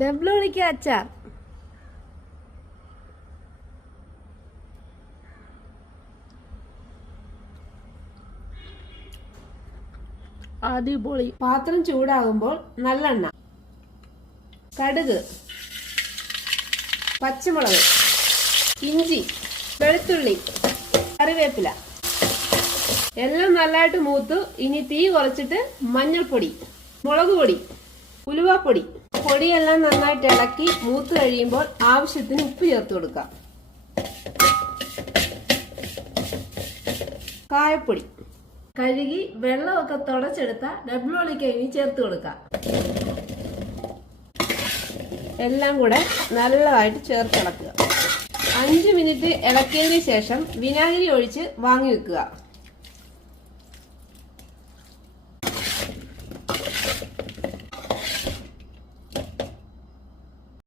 ഡബ്ലോളിക്ക അച്ചാർ. അടിപൊളി. പാത്രം ചൂടാകുമ്പോൾ നല്ലെണ്ണ, കടുക്, പച്ചമുളക്, ഇഞ്ചി, വെളുത്തുള്ളി, കറിവേപ്പില എല്ലാം നല്ലതായിട്ട് മൂത്തു. ഇനി തീ കുറച്ചിട്ട് മഞ്ഞൾപ്പൊടി, മുളക് പൊടി, ഉലുവാപ്പൊടി പൊടിയെല്ലാം നന്നായിട്ട് ഇളക്കി മൂത്ത് കഴിയുമ്പോൾ ആവശ്യത്തിന് ഉപ്പ് ചേർത്ത് കൊടുക്കാം. കായപ്പൊടി, കഴുകി വെള്ളമൊക്കെ തുടച്ചെടുത്ത ഡബ്ലോളിക്ക ഇനി ചേർത്ത് കൊടുക്കാം. എല്ലാം കൂടെ നല്ലതായിട്ട് ചേർത്ത് ഇളക്കുക. 5 മിനിറ്റ് ഇളക്കിയതിന് ശേഷം വിനാഗിരി ഒഴിച്ച് വാങ്ങി വെക്കുക.